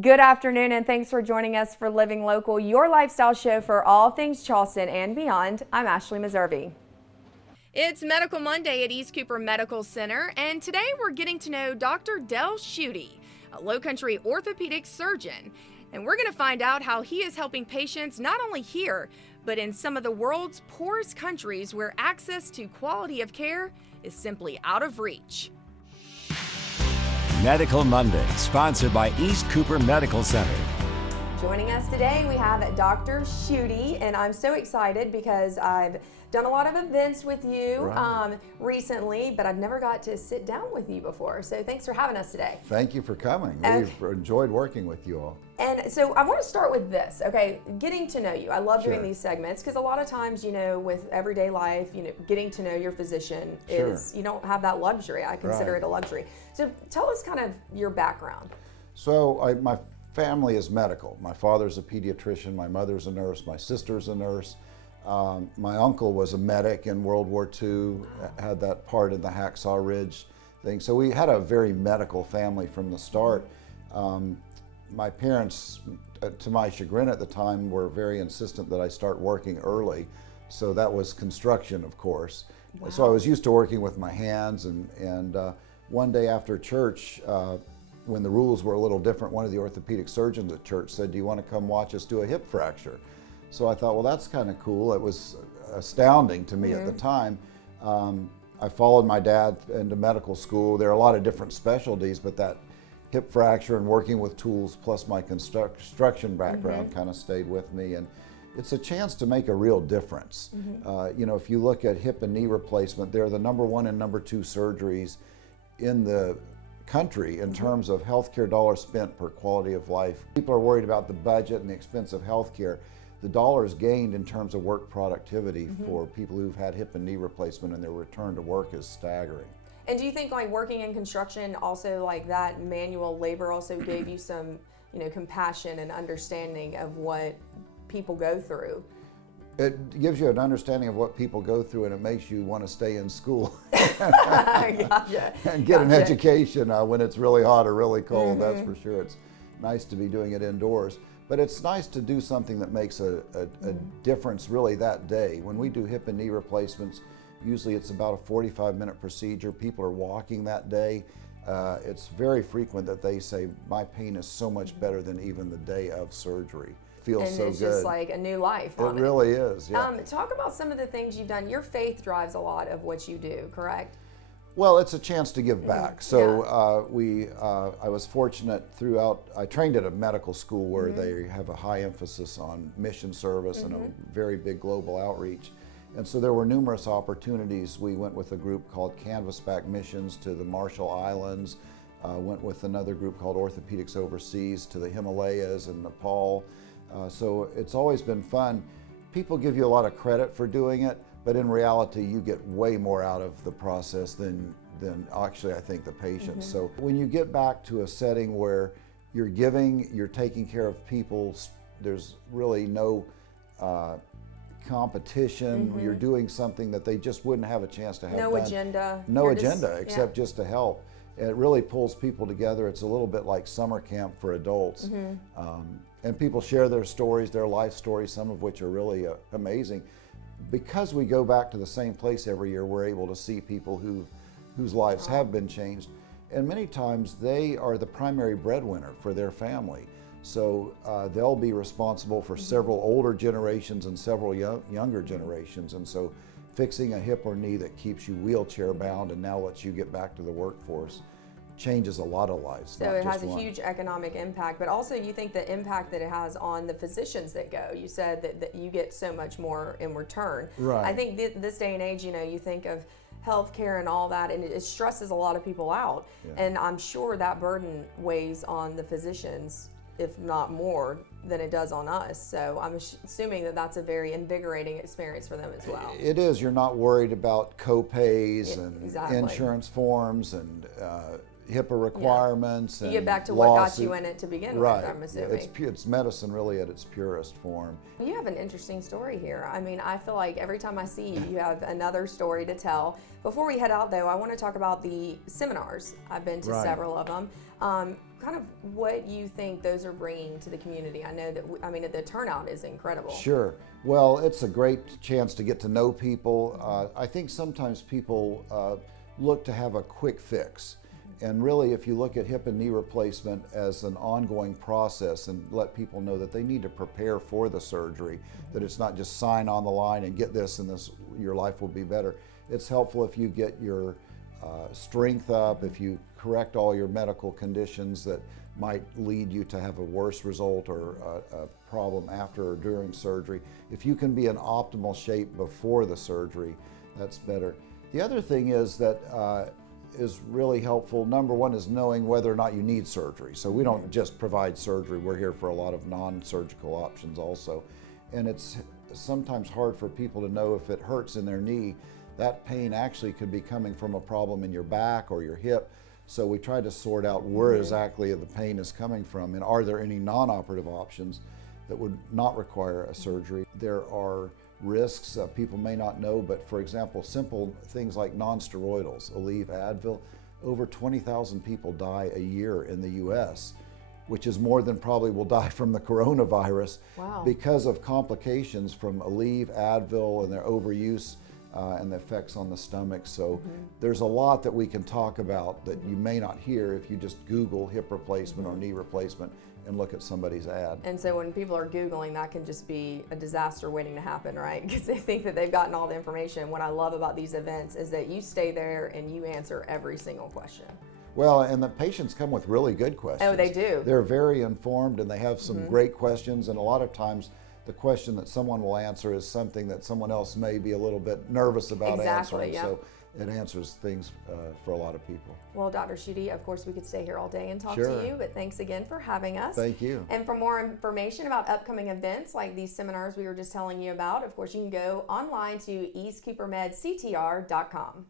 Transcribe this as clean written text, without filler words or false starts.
Good afternoon, and thanks for joining us for Living Local, your lifestyle show for all things Charleston and beyond. I'm Ashley Meservey. It's Medical Monday at East Cooper Medical Center, and today we're getting to know Dr. Del Schutte, a low-country orthopedic surgeon. And we're going to find out how he is helping patients not only here, but in some of the world's poorest countries where access to quality of care is simply out of reach. Medical Monday, sponsored by East Cooper Medical Center. Joining us today, we have Dr. Schutte, and I'm so excited because I've done a lot of events with you recently, but I've never got to sit down with you before. So thanks for having us today. Thank you for coming. We've enjoyed working with you all. And so I want to start with this, okay? Getting to know you. I love doing these segments because a lot of times, with everyday life, getting to know your physician is, you don't have that luxury. I consider it a luxury. So tell us kind of your background. So my family is medical. My father's a pediatrician, my mother's a nurse, my sister's a nurse. My uncle was a medic in World War II, had that part in the Hacksaw Ridge thing. So we had a very medical family from the start. My parents, to my chagrin at the time, were very insistent that I start working early. So that was construction, of course. Wow. So I was used to working with my hands, and one day after church, when the rules were a little different, one of the orthopedic surgeons at church said, "Do you want to come watch us do a hip fracture?" So I thought, well, that's kind of cool. It was astounding to me at the time. I followed my dad into medical school. There are a lot of different specialties, but that hip fracture and working with tools plus my construction background kind of stayed with me. And it's a chance to make a real difference. If you look at hip and knee replacement, they're the number 1 and number 2 surgeries in the country in terms of healthcare dollars spent per quality of life. People are worried about the budget and the expense of healthcare. The dollars gained in terms of work productivity for people who've had hip and knee replacement and their return to work is staggering. And do you think working in construction also that manual labor also gave you some, compassion and understanding of what people go through? It gives you an understanding of what people go through, and it makes you want to stay in school Gotcha. and get an education when it's really hot or really cold. That's for sure. It's nice to be doing it indoors, but it's nice to do something that makes a difference really that day. When we do hip and knee replacements, usually it's about a 45-minute procedure. People are walking that day. It's very frequent that they say, "My pain is so much better than even the day of surgery." Feels so good. And it's just like a new life. It really is, yeah. Talk about some of the things you've done. Your faith drives a lot of what you do, correct? Well, it's a chance to give back. So I was fortunate throughout. I trained at a medical school where they have a high emphasis on mission service and a very big global outreach. And so there were numerous opportunities. We went with a group called Canvasback Missions to the Marshall Islands, went with another group called Orthopedics Overseas to the Himalayas and Nepal. So it's always been fun. People give you a lot of credit for doing it, but in reality you get way more out of the process than actually I think the patients. So when you get back to a setting where you're giving, you're taking care of people, there's really no competition, you're doing something that they just wouldn't have a chance to have no done. agenda. No agenda, except just to help. It really pulls people together. It's a little bit like summer camp for adults. And people share their stories, their life stories, some of which are really amazing. Because we go back to the same place every year, we're able to see people whose lives have been changed. And many times they are the primary breadwinner for their family. So they'll be responsible for several older generations and several younger generations. And so fixing a hip or knee that keeps you wheelchair bound and now lets you get back to the workforce changes a lot of lives. So it has a huge economic impact, but also you think the impact that it has on the physicians that go. You said that you get so much more in return. Right. I think this day and age, you think of healthcare and all that, and it stresses a lot of people out. And I'm sure that burden weighs on the physicians, if not more than it does on us. So I'm assuming that that's a very invigorating experience for them as well. It is. You're not worried about co-pays and insurance forms and HIPAA requirements. You and get back to what got you in it to begin with, I'm assuming. It's medicine really at its purest form. You have an interesting story here. I mean, I feel like every time I see you, you have another story to tell. Before we head out though, I want to talk about the seminars. I've been to several of them. kind of what you think those are bringing to the community. I know that, I mean, the turnout is incredible. Sure. Well, it's a great chance to get to know people. I think sometimes people look to have a quick fix. And really, if you look at hip and knee replacement as an ongoing process and let people know that they need to prepare for the surgery, that it's not just sign on the line and get this and this, your life will be better. It's helpful if you get your strength up, if you correct all your medical conditions that might lead you to have a worse result or a problem after or during surgery. If you can be in optimal shape before the surgery, that's better. The other thing is that is really helpful. Number one is knowing whether or not you need surgery. So we don't just provide surgery, we're here for a lot of non-surgical options also. And it's sometimes hard for people to know if it hurts in their knee, that pain actually could be coming from a problem in your back or your hip. So we try to sort out where exactly the pain is coming from and are there any non-operative options that would not require a surgery. There are risks people may not know, but for example, simple things like non-steroidals, Aleve, Advil, over 20,000 people die a year in the US, which is more than probably will die from the coronavirus. Wow. Because of complications from Aleve, Advil, and their overuse and the effects on the stomach. So there's a lot that we can talk about that you may not hear if you just Google hip replacement or knee replacement and look at somebody's ad. And so when people are Googling, that can just be a disaster waiting to happen, right? Because they think that they've gotten all the information. What I love about these events is that you stay there and you answer every single question. Well, and the patients come with really good questions. Oh, they do. They're very informed and they have some great questions, and a lot of times the question that someone will answer is something that someone else may be a little bit nervous about answering. Yeah. So it answers things for a lot of people. Well, Dr. Schutte, of course we could stay here all day and talk Sure. to you, but thanks again for having us. Thank you. And for more information about upcoming events like these seminars we were just telling you about, of course you can go online to eastcoopermedctr.com.